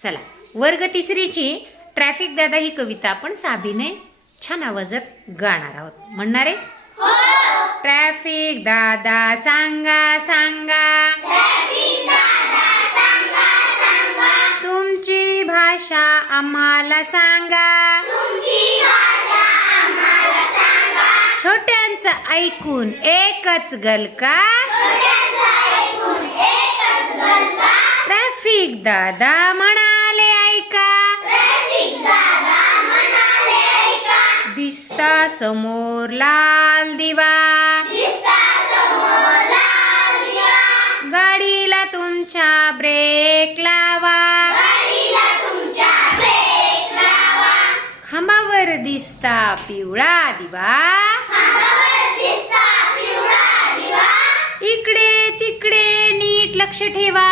चला, वर्ग तिसरीची ट्रॅफिक दादा ही कविता आपण साबीने छान आवाजात गाणार आहोत. म्हणणार आहे? ट्रॅफिक दादा सांगा सांगा, तुमची भाषा आम्हाला सांगा, छोट्यांचं ऐकून एकच गलका, ट्रॅफिक दादा म्हणाले ऐका, दिसता समोर लाल दिवा, गाडीला तुमच्या ब्रेक लावा, खांबावर दिसता पिवळा दिवा, इकडे तिकडे नीट लक्ष ठेवा,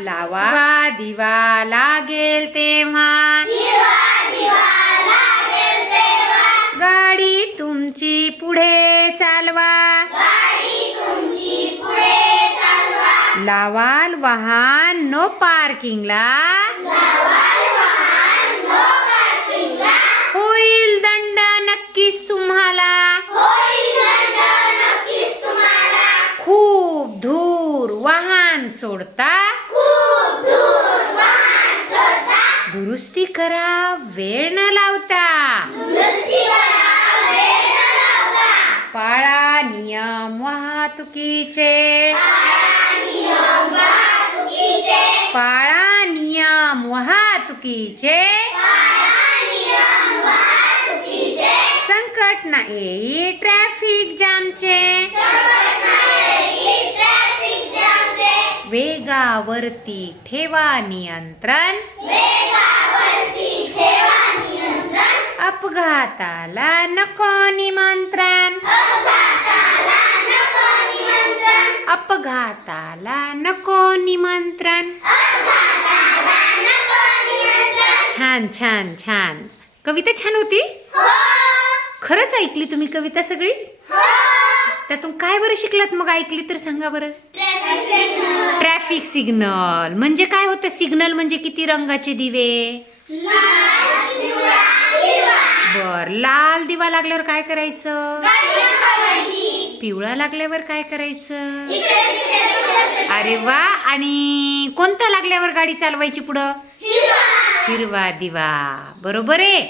लावा दिवा लागेल तेव्हा, गाडी तुमची पुढे चालवा, लावाल वाहन नो पार्किंगला, होईल दंड नक्कीच तुम्हाला, खूप दूर वाहन सोडता, दुरुस्ती करा वेळ न लावता, पाळा नियम वाहतुकीचे, पाळा नियम वाहतुकीचे, संकट ना येई ट्रॅफिक जामचे, वेगावरती ठेवा नियंत्रण, अपघाताला नको निमंत्रण, अपघाताला नको निमंत्रण. छान छान छान. कविता छान होती. खरंच ऐकली तुम्ही कविता सगळी? त्यातून काय बरं शिकलात मग? ऐकली तर सांगा बरं. ट्रॅफिक सिग्नल म्हणजे काय होतं? सिग्नल म्हणजे किती रंगाचे दिवे? बर, लाल दिवा लागल्यावर काय करायचं? पिवळा लागल्यावर काय करायचं? अरे वा. आणि कोणता लागल्यावर गाडी चालवायची पुढं? हिरवा दिवा. बरोबर आहे.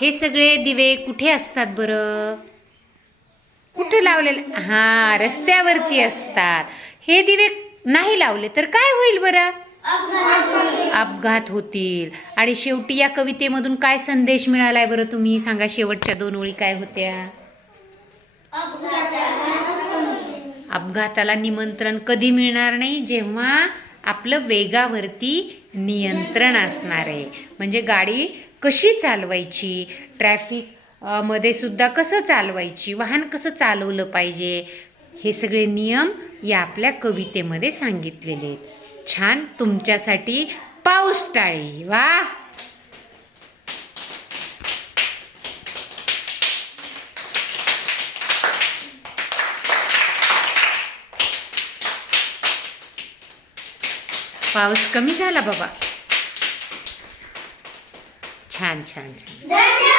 हे सगळे दिवे कुठे असतात बरं? कुठे लावलेले? हा, रस्त्यावरती असतात. हे दिवे नाही लावले तर काय होईल बरं? अपघात होतील. आणि शेवटी या कवितेमधून काय संदेश मिळालाय बरं? तुम्ही सांगा. शेवटच्या 2 ओळी काय होत्या? अपघाताला निमंत्रण कधी मिळणार नाही? जेव्हा आपलं वेगावरती नियंत्रण असणार आहे. म्हणजे गाडी कशी चालवायची, ट्रॅफिक मध्ये सुद्धा कसं चालवायची, वाहन कसं चालवलं पाहिजे, हे सगळे नियम या आपल्या कवितेमध्ये सांगितलेले आहेत. छान. तुमच्यासाठी पाऊस टाळी. वा. पाऊस कमी झाला बाबा. छान छान छान.